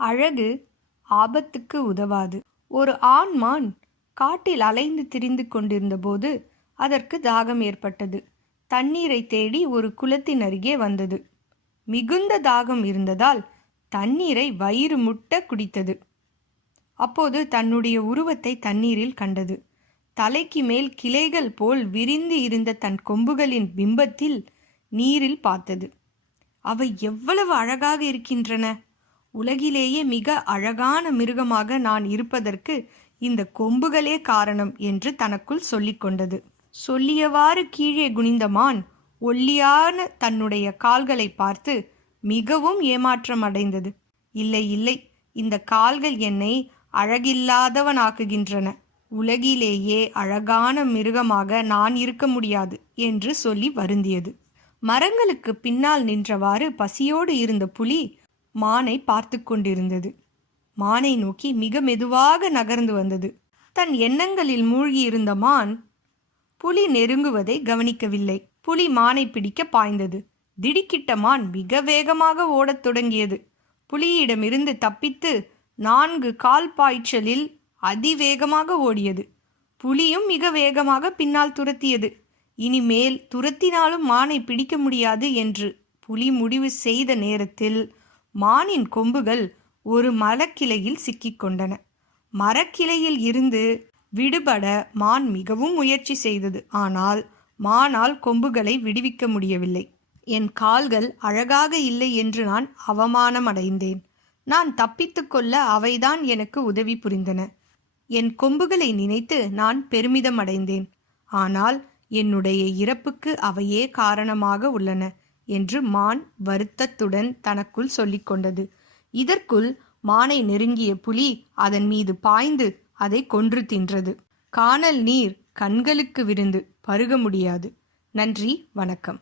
அழகு ஆபத்துக்கு உதவாது. ஒரு ஆண் மான் காட்டில் அலைந்து திரிந்து கொண்டிருந்தபோது அதற்கு தாகம் ஏற்பட்டது. தண்ணீரை தேடி ஒரு குளத்தின் அருகே வந்தது. மிகுந்த தாகம் இருந்ததால் தண்ணீரை வயிறு முட்ட குடித்தது. அப்போது தன்னுடைய உருவத்தை தண்ணீரில் கண்டது. தலைக்கு மேல் கிளைகள் போல் விரிந்து இருந்த தன் கொம்புகளின் பிம்பத்தில் நீரில் பார்த்தது. அவை எவ்வளவு அழகாக இருக்கின்றன! உலகிலேயே மிக அழகான மிருகமாக நான் இருப்பதற்கு இந்த கொம்புகளே காரணம் என்று தனக்குள் சொல்லிக்கொண்டது சொல்லியவாறு கீழே குனிந்த மான் ஒல்லியான தன்னுடைய கால்களை பார்த்து மிகவும் ஏமாற்றம் அடைந்தது. இல்லை இல்லை இந்த கால்கள் என்னை அழகில்லாதவனாக்குகின்றன. உலகிலேயே அழகான மிருகமாக நான் இருக்க முடியாது என்று சொல்லி வருந்தியது. மரங்களுக்கு பின்னால் நின்றவாறு பசியோடு இருந்த புலி மானை பார்த்து கொண்டிருந்தது. மானை நோக்கி மிக மெதுவாக நகர்ந்து வந்தது. தன் எண்ணங்களில் மூழ்கியிருந்த மான் புலி நெருங்குவதை கவனிக்கவில்லை. புலி மானை பிடிக்க பாய்ந்தது. திடுக்கிட்ட மான் மிக வேகமாக ஓடத் தொடங்கியது. புலியிடமிருந்து தப்பித்து நான்கு கால் பாய்ச்சலில் அதிவேகமாக ஓடியது. புலியும் மிக வேகமாக பின்னால் துரத்தியது. இனிமேல் துரத்தினாலும் மானை பிடிக்க முடியாது என்று புலி முடிவு செய்த நேரத்தில் மானின் கொம்புகள் ஒரு மரக்கிளையில் சிக்கிக்கொண்டன. மரக்கிளையில் இருந்து விடுபட மான் மிகவும் முயற்சி செய்தது. ஆனால் மானால் கொம்புகளை விடுவிக்க முடியவில்லை. என் கால்கள் அழகாக இல்லை என்று நான் அவமானம் அடைந்தேன் நான் தப்பித்துக்கொள்ள அவைதான் எனக்கு உதவி புரிந்தன. என் கொம்புகளை நினைத்து நான் பெருமிதம் அடைந்தேன் ஆனால் என்னுடைய இறப்புக்கு அவையே காரணமாக உள்ளன. என்று மான் வருத்தத்துடன் தனக்குள் சொல்லிக்கொண்டது இதற்குள் மானை நெருங்கிய புலி அதன் மீது பாய்ந்து அதை கொன்று தின்றது. காணல் நீர் கண்களுக்கு விருந்து பருக முடியாது. நன்றி வணக்கம்.